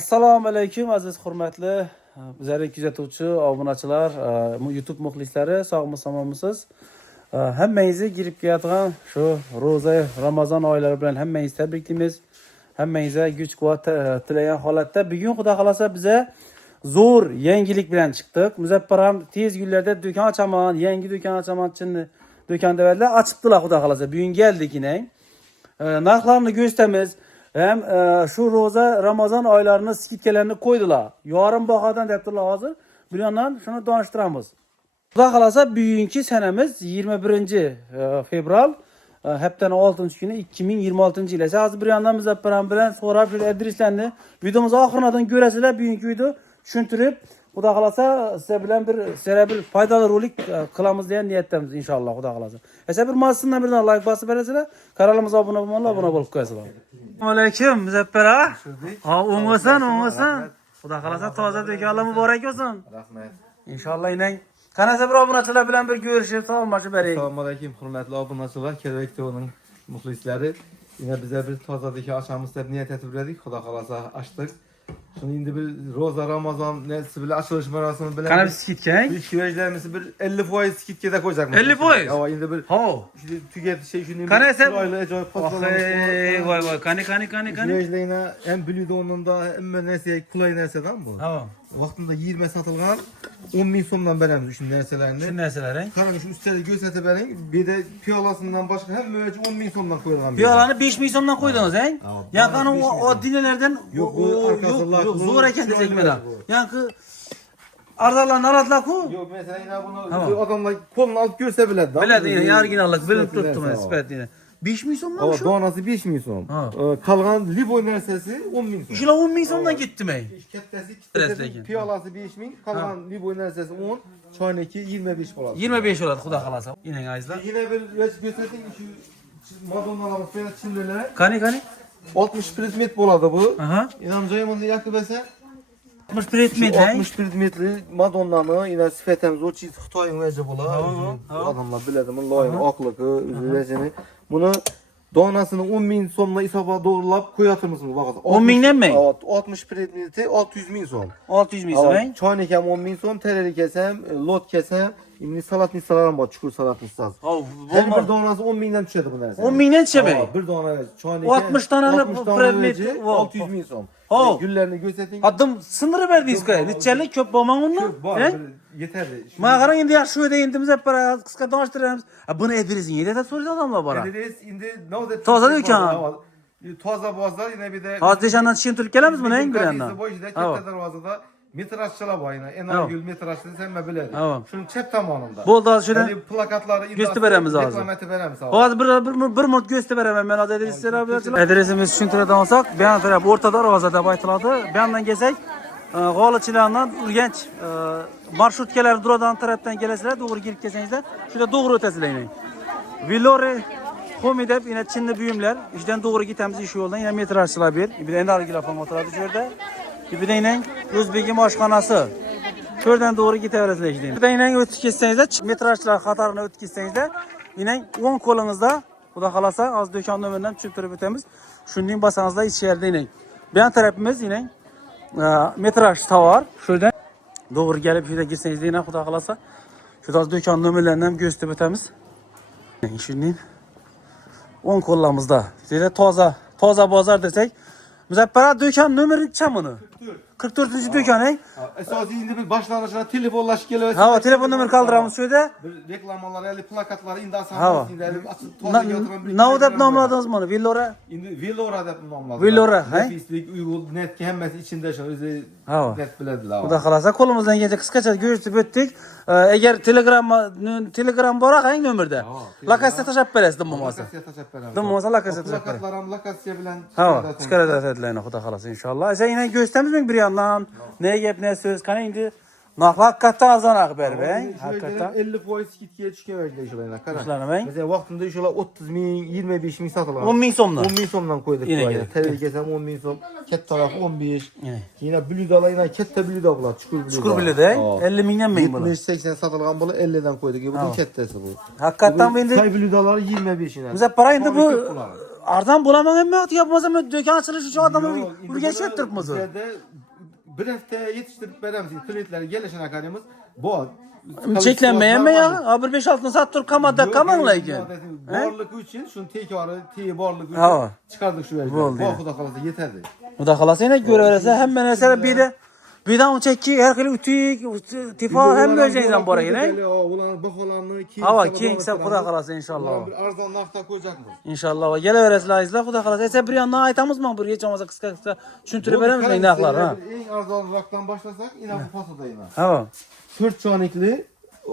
Assalomu alaykum aziz hurmatli bizlarni kuzatuvchi obunachilar, YouTube muxlislari, sog'misiz, omonmisiz? Hammangizni girib kelayotgan shu ro'za Ramazon oylari bilan hammangizni tabriklaymiz. Hammangizga kuch-quvvat tilagan holatda bugun xudo xolasa biza zo'r yangilik bilan chiqdik. Muzaffar ham tez kunlarda do'kon ochaman, yangi do'kon ochaman, chinni do'kon deganlar ochibdilar xudo xolasa. Bugun keldik yine. Narxlarni ko'rsatamiz. Hem şu ro'za Ramazon oylarini skidkalarini qo'ydilar. Yorim bahodan debdilar hozir. Bu yandan shuni donishtiramiz. Xudo xolasa bugungi sanamiz 21 fevral, haftaning 6-kuni 2026-yil. Hozir bir yandan Muzaffar bilan so'rab shu adreslarni videomiz oxiridan ko'rasizlar. Bugungi video tushuntirib, xudo xolasa sizlar bilan bir foydali rolik qilamiz degan niyatdamiz inshaalloh xudo xolasa. Esa bir mazmundan birdan like bosib berasizlar, kanalimizga obuna bo'lib qo'yasizlar. Assalomu alaykum Muzaffar aka. Ha, o'ng'asan. Xudo xolasa toza do'konlar muborak bo'lsin. Rahmat. Inshaalloh inang. Qanasa bir obunachilar bilan bir ko'rishib, salomlashib beraylik. Assalomu alaykum hurmatli obunachilar, kerak to'ning muxlislari. Yine bize bir toza do'kon ochamiz deb niyat etib edik. Xudo xolasa ochdik. Şunu indi bir roza Ramazon nesi bile açılış merasimi bile. Qana bir skidka? Bir kiveçlerimizi bir 50% skidkede koyacakmış. 50%? Ama indi bir. Ha. Şimdi tüket şey şunu. Qana esa? Voy, qani. Kiveçlerine hem blüde onun da hem nesi kulay neseden bu. Ha. Vaktinde 20 satılgan 10.000 somdan beremiz şu neselerini. Şu neselerin? Kanka şu üstleri gösterse benim bir de piyolasından başka hem böylece 10.000 somdan koyulan. Piyolanı 5.000 somdan koydunuz he? Yani o dinelerden yok zor eken desek mi da? Yani ardalarını aradılar ku? Yok mesela yine bunu adamlar kolunu alıp görse bile. Biledi yine yargınallık bilip tuttum espet yine. 5.000 somdan mı şu? Doğanası 5.000 som. Kalgan Libo nersesi 10.000 som. Şuna 10.000 somdan gitti mi? Kitlesi piyolası 5.000, kalgan Libo nersesi 10, çayneki 25 falan. 25 oladı xudo xolasa. Yine ayızlar. Yine bir gösterdik şu Madonnalarımız falan Çinliler. Kani? 60 prismet boladı bu. Aha. İnamcayımızı yakıp ese. 61 metre. 61 metre Madonna'nı yine sifetemiz o çiz Xitoy'un vece bola. Adamlar biledim loyun aklıkı, üzüleceni. Bunu donasını 10.000 somla isaba doğrulap koyatır mısınız bakın. 10.000'den mi? Evet, 61 metre 600.000 som. 600.000 som he? Çaynek hem 10.000 som, tereli kesem, lot kesem. Şimdi salat misalarım var, çukur salat misal. Her bir donası 10.000'den düşedi bu neresi. 10.000'den düşedi. Bir dona çaynek. 60 tane predmet 600.000 som. Güllerini gösterdik. Adım sınırı verdiyiz ki. Niçeli köp bolman onu? Yeterli. Mağaran indi yaxşı öde indimiz hep para kıska danıştırırız. Bunu ederiz yine de soruyor adamlar bana. Ederiz indi ne oldu? Toza dükkan. Toza boğazlar yine bir de. Az deşandan çiğin Türk gelemiz mi neyin bir yandan? Bu işte Kette Darvaza'da metraşçılar var yine. Enargül metraşçı sen mi bilir? Şunun çep tamamında. Bol da şöyle plakatları göstü veremiz ağzı. Reklameti veremiz ağzı. Ağzı bir mort göstü veremem ben adı ederiz. Adresimiz Şüntüre'den olsak bir yan taraf ortada Darvaza'da baytıladı. Bir yandan gezek. G'olachilardan Urganch marshrutklar duradan tarafdan kelasizlar, doğru girib kelsangizlar, shunda doğru o'tasizlar yine. Villore Homi deb yine Chinni buyumlar, ishdan doğru ketamiz ish yo'ldan, yine metrajchilar ber. Bir de nargilafon o'tiradi shu yerda. Bir de yine O'zbekning oshxonasi. Shu yerdan doğru ketaverasizlar ishdan. Bir de yine o'tib ketsangizlar, metrajchilar xatorini o'tib ketsangizlar, yine 10 qo'lingizda, xudo xolasa, hozir do'kon nomeridan tushib turib o'tamiz. Shundan bosangizlar ich yerda yine. Bu yon tarafimiz yine metraj tovar. Şuradan doğru gelip şurada girseniz yine xudo xolasa. Şurada do'kon nomerlarini ham gösterib o'tamiz. Shundan 10 qo'llamizda. Sizda toza bozor desak, Muzaffar do'kon nomeri chamini? 44-do'kon, he? Esas indi bir başlanışına telefonlaş geliyor. Ha, telefon nomeri qoldiramiz shu yerda. Bir reklamalar, eli plakatlar indi asamız indi, eli açıp toza götüren bir. Ne deb nomladingiz buni? Villora? Indi Villora deb nomladılar. Villora, he? Nefislik, uygul, net hemmesi içinde şu o'zi net biladilar. Xudo xolasa qo'limizdan kelgancha qisqacha ko'rsatib o'tdik. Agar Telegram bor ekan nomerda. Lokatsiya tashab berasiz bo'lmasa. Bo'lmasa lokatsiya tashab berasiz. Plakatlar ham lokatsiya bilan chiqaradi xudo xolasa inshaalloh. Esa yine göstermizmi bir yandan? Ne gap ne söz? Qani endi narxlar hakikaten azanak berbe. Hakikaten 50% skidkiye tushgan ishlarni qarang. Ishlarni Mesela vaqtında ishlar 30.000, 25.000 satılgan. 10.000 so'mdan. 10.000 so'mdan qo'ydik bu oyda. Teril kesam 10.000 so'm, ket tarafı 15. Yine blüdalar yine kette blüda bular, çukur blüda. 50 mingdan ming bular. 70-80 satılgan bular 50'den qo'ydik. Bu kettesi bu. Hakikaten bu endi say blüdaları 25'ine. Muzaffar endi bu arzan bulamam ama yapmasam dükkan açılışı için adamı Yok, indi ülke şey bunu ettirip mısın? bizde bir hafta yetiştirip veremiz. Klientler gelişen akarımız bu. Çeklenmeye mi ya? Abi 5-6 saat dur kamada kamanla iken. Borluk için şunu tekrarı borluk Ha. için çıkardık şu verdi. Oldu Bu ya. okuda kalırsa yeterli. Bu da kalasına göre verirse hemen mesela bir de o çeki her kili ütük, tifa hem böyleceğinden bora yine. Ulan bakolanlı ki. Hava kingse kuda kalasa inşallah. Bir arzan nafta koyacak mı? İnşallah. Gele verirse lazım kuda kalasa. Ese bir yandan aytamız mı buraya hiç olmazsa kıska çüntürü veririz mi inaklar ha? En arzan raktan başlasak yine bu pasoda yine. Ha. 4 çanikli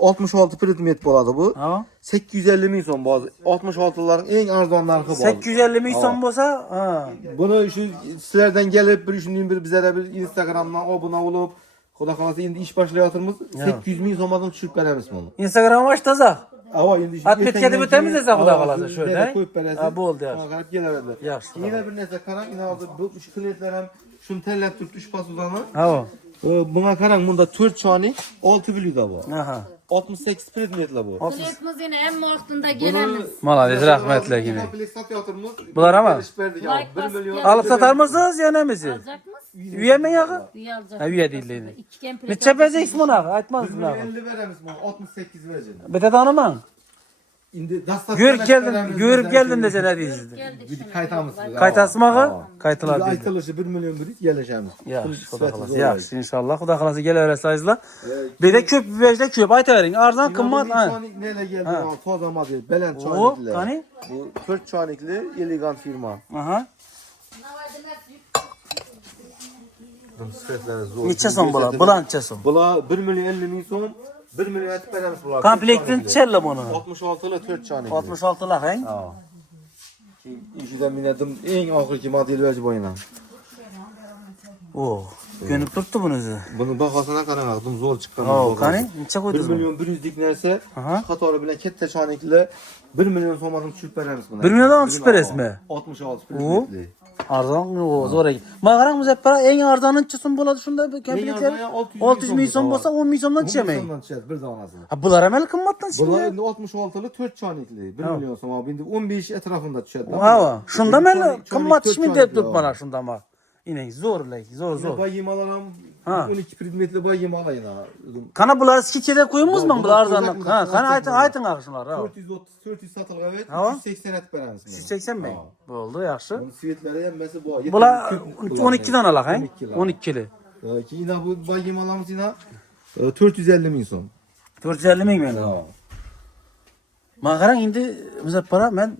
66 predmet boladı bu. Ha. 850 min son bazı. 66'ların en arzonlarını bazı. 850 min son bolsa ha. Bunu şu sizlerden gelip bir düşündüğüm bir bizlere bir Instagram'dan abone olup Kuda kalası indi iş başlayatırmız 800 min somadan düşürüp veremiz bunu. Instagram aç taza. Ava indi. Atmet kedi bütemiz de kuda kalası şöyle. Koyup veresiz. Ha bu oldu ya. Garip geleverdiler. Yaxşı. Yine bir nese karan yine aldı. Bu şu klientler hem şunu tellep tutup 3 pas uzanı. Ha. Buna karan bunda 4 çani 6 bilü da bu. Aha. 68 predmetle bu. Klientimiz yine en vaktinde gelemiz. Malades rahmetli yine. Kompleks satıyatırmız. Bunlar ama. 1 milyon. Alıp satar mısınız yana mısınız? Alacak mısın? Üye mi yağı? Üye alacak. Ha üye değil dedi. İki kempire. Ne çepeceksin buna? Aytmaz 1 buna. milyon 50 veremiz bunu. 68 vereceğim. Bete tanımam. İndi dastat. Görüp geldin de sen ne diyorsun? Bir kaytamız. Kaytasmağı? Kaytılar değil. Aytılışı 1 milyon bir geleceğimiz. Yaxşı, Xuda xalası. Yaxşı inşallah. Xuda xalası gələ verəsizlər. Bir də köp vecdə köp ayta verin. Arzan qımmat. Ha. Çonik neyle geldi? Tozama değil. Belen O, çonikli. qani? Bu 4 çonikli elegant firma. Aha. Bunun sifetleri zor. Neçə son bula? Bulança son. Bula 1 milyon 50 min son. 1 milyon etip veremiz bunlar. Komplektin çelle bunu. 66 ile 4 çonikli. 66 lak hein? Ha. İşte minedim en ahırki model verici boyuna. O. Gönüp tuttu bunu özü. Bunun bakasına karan aldım zor çıkan. O, qani? Neçə 1 qoydunuz? milyon 100 nerse Aha. Katarı bile kette çonikli 1 milyon somadın çürp veremiz buna. 1 milyondan çürp veresiz mi? 66 O. predmetli. Arzan o zor eki. Mağaran müzeppara en arzanın çısın buladı şunda komplekler. 600 min son bolsa 10 min sondan düşemeyin. Ondan düşeriz bir zamanasını. Ha bunlar emel kımmattan Bunlar şimdi. indi 66'lı 4 çanikli. 1 milyon sonra bindi 15 etrafında düşer. Ha. Şunda mel Çanik, kımmat dört şimdi çanik de tut ya. bana şunda bak. Yine zor lek zor zor. Bayım alalım. Ha. 12 predmetli bayım alayına. Kana bunları skikede koyumuz mu bunlar arzanlık? koyacak Ha, mı? kana aytın akşınlar ha. 430 satılık evet. Ha. 380 et veremiz. 180 mi? Bu oldu yaxşı. Bunun siyetleri yenmesi bu. Bula 12'den alak he? 12'li. Ki yine bu bayım alamız yine 450 min son. 450 min mi? Mağaran indi müzeppara ben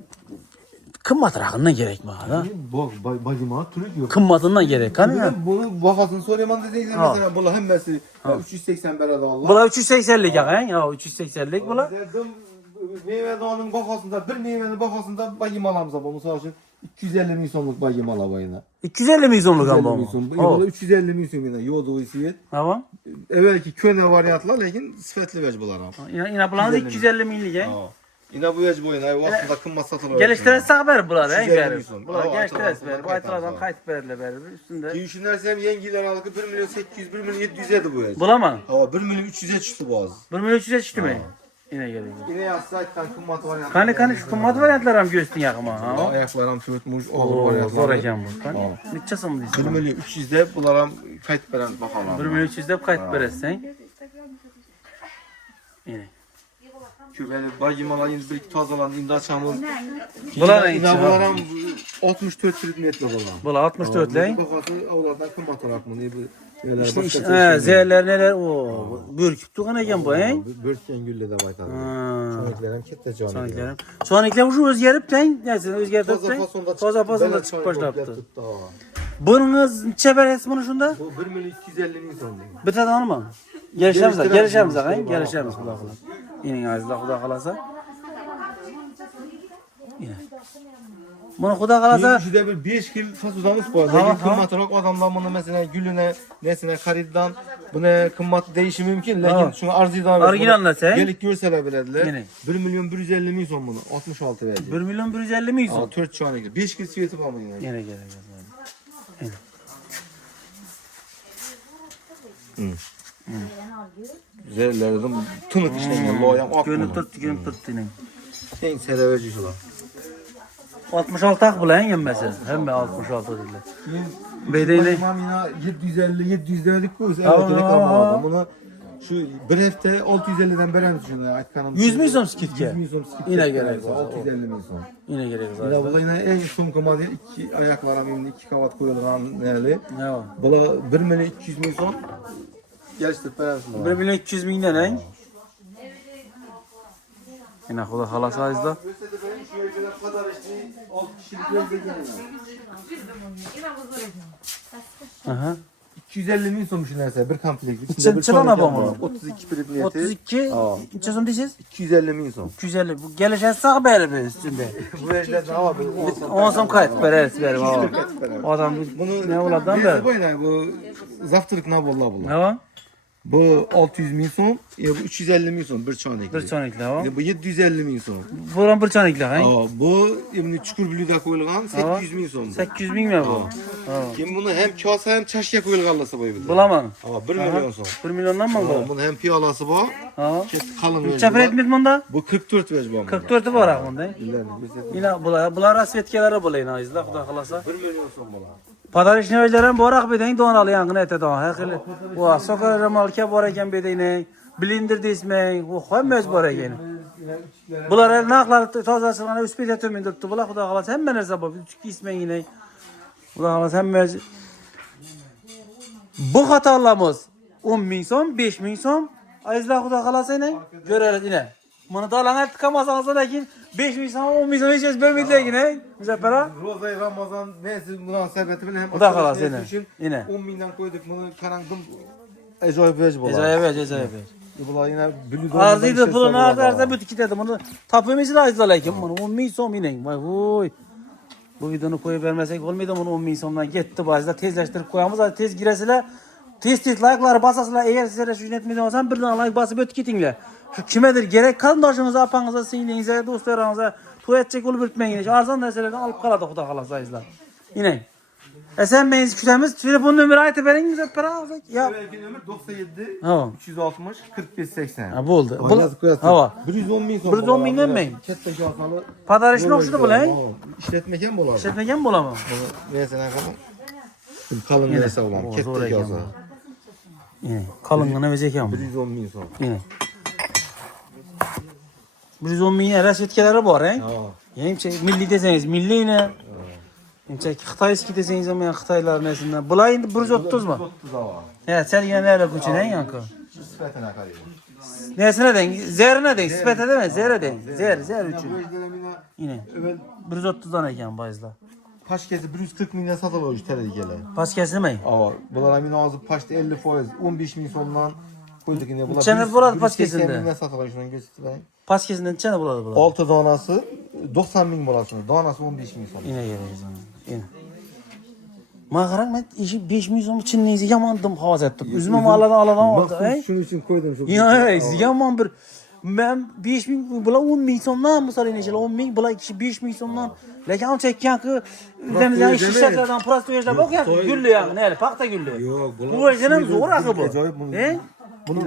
kımmat rakından gerek mağara. Bu bayım ağa türük yok. Kımmatından gerek kan ya. Bunu bakasını soruyorum dediysen mesela bula hemmesi 380 berada Allah. Bula 380'lik ya he? Ya 380'lik bula. Meyve doğanın bakasında bir meyvenin bakasında bayım alamıza bu misal için 250 min sonluk bayım alabayına. 250 min zonluk 250 ama min bu. son. Bu 350 min son yine yoğdu isiyet. Tamam. Evvelki köne varyantlar lakin sifetli vec bular ha. Yine bulanız 250 minlik he? Yine bu vec boyuna o aslında kımma satılır. Geliştirirse haber bular he? 250 Beri. milyon. Bular Ama geliştirirse açılan beri. Bu aytılardan kayıt verirler beri. Üstünde. Ki düşünürsem yengiler aldık 1 milyon 800 1 milyon 700 idi bu vec. Bulama. Ha 1 milyon 300'e çıktı boğaz. 1 milyon 300'e çıktı mı? Yine geliyor. Yine yazsayken kımmat varyantlar. Kani şu kımmat varyantlar hem göğsün yakıma ha? Ayaklarım tutmuş olur Oo, varyantlar. zor eken bu. Kani? Neçe son 1 diyorsun? milyon 300'de bunlara kayıt veren bakalım. 1 milyon 300'de kayıt verirsen. Yine. Kübeli bayım alayın bir tazalan indi açamız. Bunlar ne Yine için? bunlara 64 metre bulan. Bula 64 ley. Bakası avlardan kımmat olarak mı? İşte zehirler neler o. Bürküp tuğan eken bu he? Börtken gülle de baytar. Ha. Çoğunluklarım kitle canlı. Soniklerim. Sonikler şu özgerip ten. Neyse özgerip Toza ten. fasonda Toza fasonda Belet çıkıp çoğunluk başlattı. tuttu, ha. Bununuz çeper esmini şunda? Bu 1 milyon 250 bin son. Bir tane alma. Gelişemiz ha. Gelişemiz ha. Geliştirelim. Gelişemiz kulak kulak. Yine ağzıyla kuda kalasa. Yine. Bunu kuda kalasa. Şurada bir 5 kil fasuzamız koyar. Tamam, Lakin tamam. kımmat olarak o adamlar bunu mesela gülüne, nesine, kariddan buna kımmat değişi mümkün. Tamam. Lakin şunu arzıdan Orijinalına sen. Gelip görseler bilediler. Yine. 1 milyon 150 bin son bunu. 66 verdi. 1 milyon 150 mi yüzün? 4 şu an gidiyor. 5 kil siyeti var mı yine? Yine gel. Güzellerdim. Tınık işte. Loyam akmıyor. Gönül tut yine. En sereveci şular. 66 tak bulan yenmesi. Hem 66 dediler. Bedeni. Tamam yine 750 700 dedik bu. Evet Tamam, direkt tamam. almadım. Bunu şu bir hafta 650'den beren şunu aytkanım. 100 mü som skitke? 100 milyon skit. Yine gerek var. 650 milyon. Yine gerek Yine var. bu yine en son komadi iki ayaklara mimli iki kavat koyulgan nereli. Ne var? Bula 1 milyon 200 milyon. Geliştirip verensin. 1 milyon 200 bin ne? Yine xuda xalas ayızda. Aha. 250 milyon somuş neyse bir komplekt. Çılana bu mu? 32 birimiyeti. 32 çözüm diyeceğiz. 250 milyon son. 250. Bu gelişe sağ beri bir üstünde. Bu vergiler ne var? 10 som kayıt bereriz beri. Adam Bunu ne oladan ne beri? bu ne bu zaftırık ne bolla bu. Ne var? Bu 600 milyon son, bu 350 milyon son bir çanek. Bir çanikli var. Bu 750 milyon son. Buran bir çanikli ha? Bu yani çukur blüda koyulgan 800 milyon son. 800 bin mi bu? Kim bunu hem kasa hem çaşya koyulganlası boyu bu. Bulamam. 1 milyon son. 1 milyondan mı bu? Bunu hem piyalası var. Ha. Kalın vergi Çapır var. etmez bunda? Bu 44 vergi var. 44'ü var ha bunda. Yine bular asvetkelere bulayın ha izle xuda xalasa. 1 milyon son bula. Padar işini öyleren borak beden donalı yangın ete don. Hakili. Bu sokar ramalke boreken bedeni. Blindir dismeyin. Bu hem bor eken. Bular el naqlar tozasına üst bir tömün tuttu. Bular xuda xalasa hem nerse bu küçük ismen yine. Xuda xalasa hem bu hatalarımız 10 bin son, 5 bin son. Ayızlar xuda xalasa yine göreriz yine. Bunu da lan tıkamazsanız lakin 5 bin son, 10 bin son hiç bölmediler yine. Müzeppera. Rozay Ramazan neyse münasebeti bilen hem Bu da kalas yine. Yine. 10 binden koyduk bunu karandım. Acayip vergi bu. Acayip. Bunlar yine blüda. Arzıydı pulunu ardarsa bütün dedim bunu tapımızı ayızlar lakin bunu 10 bin son yine. Vay vay. Bu videonu koyup vermesek olmaydı bunu 10 bin sondan gitti bazıda tezleştirip koyamız. Hadi tez giresiler. Tez like'ları basasılar. Eğer sizlere şu yönetmeden olsan birden like basıp ötü gitinler. Şu kimedir gerek kardeşinize, apanıza, singlinize, dostlarınıza tuvaletçek olup bitmeyin. Arzan nesnelerden alıp kaladık xuda xalasa izler. Yine. Sen beyiz kütemiz. Telefon nömrə aytı verin bize para alsak. Ya. Belki nömrə 97 Ha. 360 41 80. Ha bu oldu. Hava. 110 bin son. 110 binden mi? Kettek asalı. Padar işine okşudu bu lan. İşletmeken bu olar. İşletmeken mi olamam? Neyse ne kadar? Kalın neyse olan. Kettek asalı. Yine. Kalınlığına verecek 110 bin son. Yine. 110 bin eres yetkileri var he. Ha. Yani milli deseniz milli yine. Yani Xitayski deseniz ama Xitaylar nesinden. Bulay indi 130 mu? 30 da var. Evet sen yine nerede kuçun he yankı? Nispeten akarıyor. Nesine den? Zerine den. Sipet edemez. Zerre den. Zer üçün. Bu ejderhamine Yine. evvel 130'dan eken bayızlar. paşkesi 140 milyon satılıyor işte gele. Pas kesilmeyin. Aa, bunlar emin ağzı paşta 50%, 15 milyon sondan koyduk yine. Bunlar İçine burada paşkesinde. 180 milyon satılıyor şunu göstereyim. Pas kesinden çene buladı buladı. 6 donası 90 bin bulasını. Donası 15 milyon son. Yine geliriz. Yine. Mağarak ben işi 5 milyon için neyse yamandım havaz ettik. Üzümü aladan oldu. Şunun için koydum çok. Ya yaman bir. Ben 5 bin, bula 10 milyondan mı sarayın eşele 10 bin, bula kişi 5 milyondan. Lakin çekken ki üzerinizden şişlerden prostoyajlar bak ya güllü yani neyle pakta güllü. Yok, bu ejenin zor akı bu. Acayip bunu. He? Bunu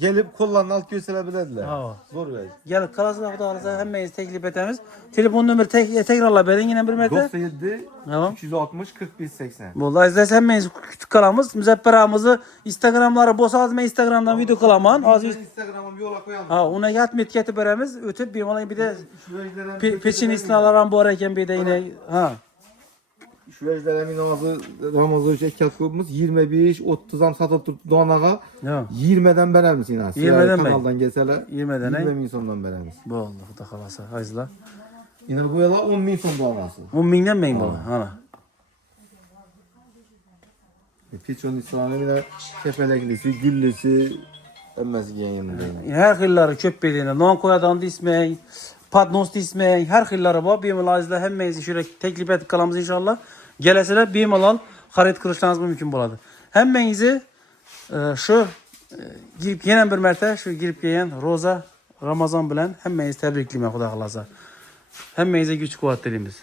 gelip kollarını alt gösterebilirler. Ha. Zor ver. Gel kalasına da arasa hemmeyiz teklif etemiz. Telefon nömrə tekrarla verin yine bir metre. 97 Tamam. 360 41 80. Vallahi izlese hemmeyiz küçük kalamız. Müzepperamızı Instagram'lara bosazma Instagram'dan video kalaman. Az Instagram'a bir yola koyalım. ha ona yat metketi beremiz. Ötüp bir malay bir de Şu vecdelerin peçin islaların bu arayken bir de yine ha. şu vecdelerin ağzı Ramazan şeker kubumuz 25 30'dan satıp tuttu donağa. Ya. 20'den veremiz yine. 20'den ben. Kanaldan gelseler 20'den 20 bin sondan veremiz. Bu Allah da kalasa. Hayızla. Yine bu yala 10 bin son donası. 10 binden meyin baba. Ana. Piçon İslam'ın yine kepeleklisi, güllüsü emmesi yeniyim. Her xilları köp bedene. Non koyadan dismeyin. Padnos dismeyin. Her xilları var. Bir malazla hemmeyiz şöyle teklif edip kalamız inşallah. Geleseler bir malal xarit kılışlarınız mümkün buladı. Hemmeyizi şu girip yenen bir mərtə şu girip yiyen Roza Ramazan bilen hemmeyiz təbrikliyim Xuda xalasa. Hemmeyizə güç kuvvet dilimiz.